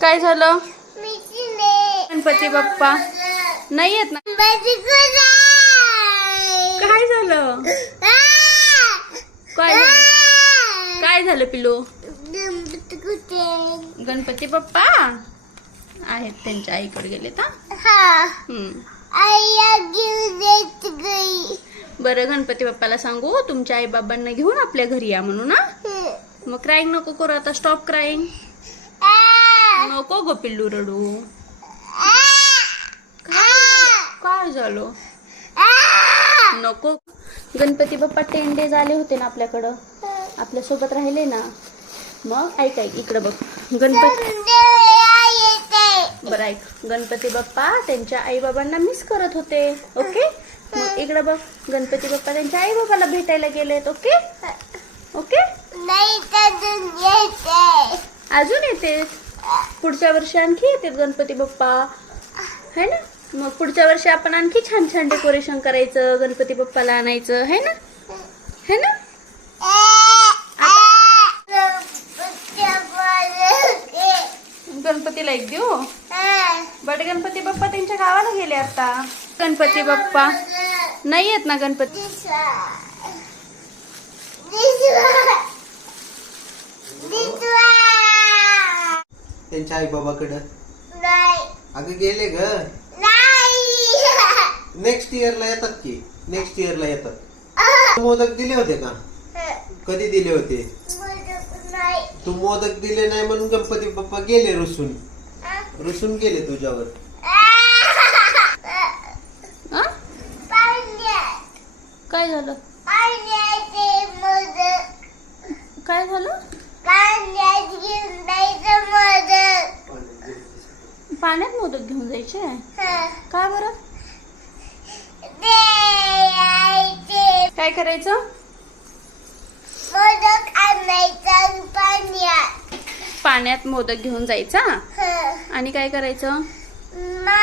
काय झालं? गणपती बाप्पा नाही येत ना. काय झालं? काय झालं पिलू? गणपती बाप्पा आहेत त्यांच्या आईकडे गेलेत. बरं, गणपती बाप्पाला सांगू तुमच्या आई बाबांना घेऊन आपल्या घरी या म्हणून. मग क्राईंग नको करू आता. Stop crying. नको गो पिल्लू रडू. काय झालं? नको. गणपती बाप्पा 10 days आले होते ना आपल्याकडं, आपल्या सोबत राहिले ना. मग ऐक इकडं बघ. बरं ऐक, गणपती बाप्पा त्यांच्या आई बाबांना मिस करत होते. ओके. मग इकडं बघ, गणपती बाप्पा त्यांच्या आई बाबाला भेटायला गेलेत. Okay okay. अजून येते. पुढच्या वर्षी आणखी येते गणपती बाप्पा, है ना. मग पुढच्या वर्षी आपण आणखी छान छान डेकोरेशन करायचं, गणपती बाप्पाला आणायचं, है ना, है ना. गणपतीला एक देऊ. बट गणपती बाप्पा त्यांच्या गावाला गेले आता. गणपती बाप्पा नाही येत ना. गणपती त्यांच्या आई बाबाकडे अगं गेले ग. नेक्स्ट इयरला येतात की. नेक्स्ट इयरला येतात. मोदक दिले होते का? कधी दिले होते? तू मोदक दिले नाही म्हणून गणपती बाप्पा गेले रुसून. रुसून गेले तुझ्यावर. काय झालं? काय झालं? पाण्यात मोदक घेऊन जायचे? का बरं? काय करायचं? मोदक आणायचा पाण्यात. पाण्यात मोदक घेऊन जायचा आणि काय करायचं? मग